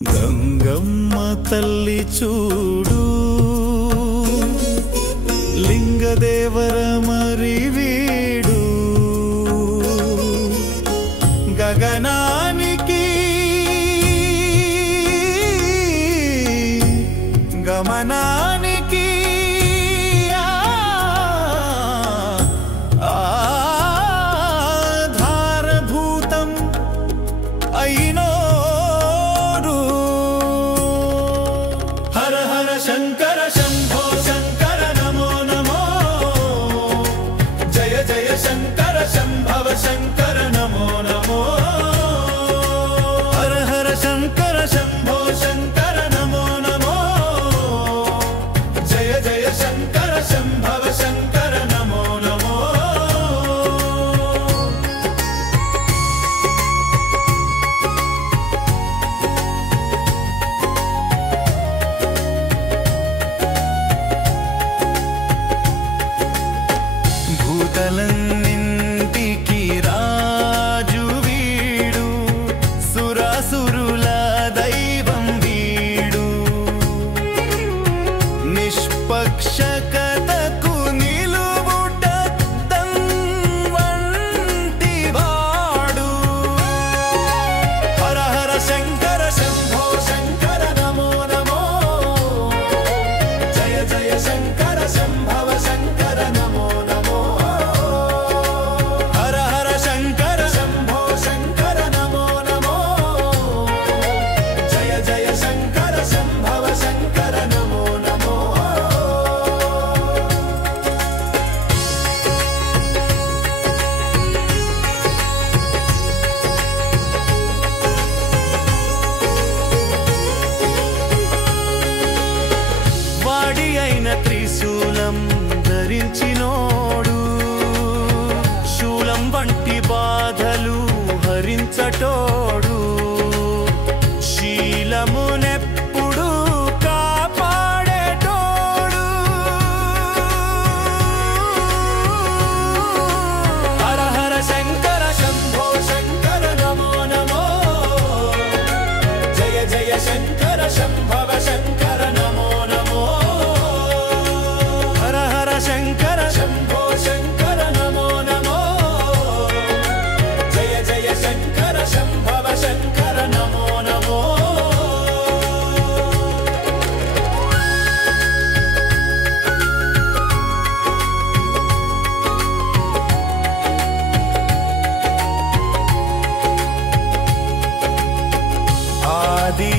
గంగమ్మ తల్లి చూడు లింగదేవర మరి వీడు గగనానికి గమనానికి ఆధారభూతం అయినోడు హర హర శంకర శంభో శంకర నమో నమో జయ జయ శంకర శంభవ శంకర నమో నమో హర హర శంకర శంభో శంకర నమో నమో జయ జయ శంకర శంభవ శంకర నమో నమో భూతలన్నింటికి రాజు వీడు సురాసురుల దైవం వీడు నిష్పక్షకతకు నిలువుట వంటి వాడు హర హర శంకర శంభో శంకర నమో నమో జయ జయ శంకర శంభవ శంకర నమో నమో హర హర శంకర శంభో శంకర నమో నమో జయ జయ శంకర శంభవ శంకర నమో నమో వాడి అయిన త్రిశూలం ధరించినోడు శూలం వంటి బాధలు హరించటోడు శీలమునెప్పుడు కాపాడేటోడు హర హర శంకర శంభో శంకర నమో నమో జయ జయ శంకర శంభవ శంకర నమో నమో హర హర శంకర శంభో శంకర నమో నమో జయ జయ శంకర శంభవ శంకర నమో నమో ఆది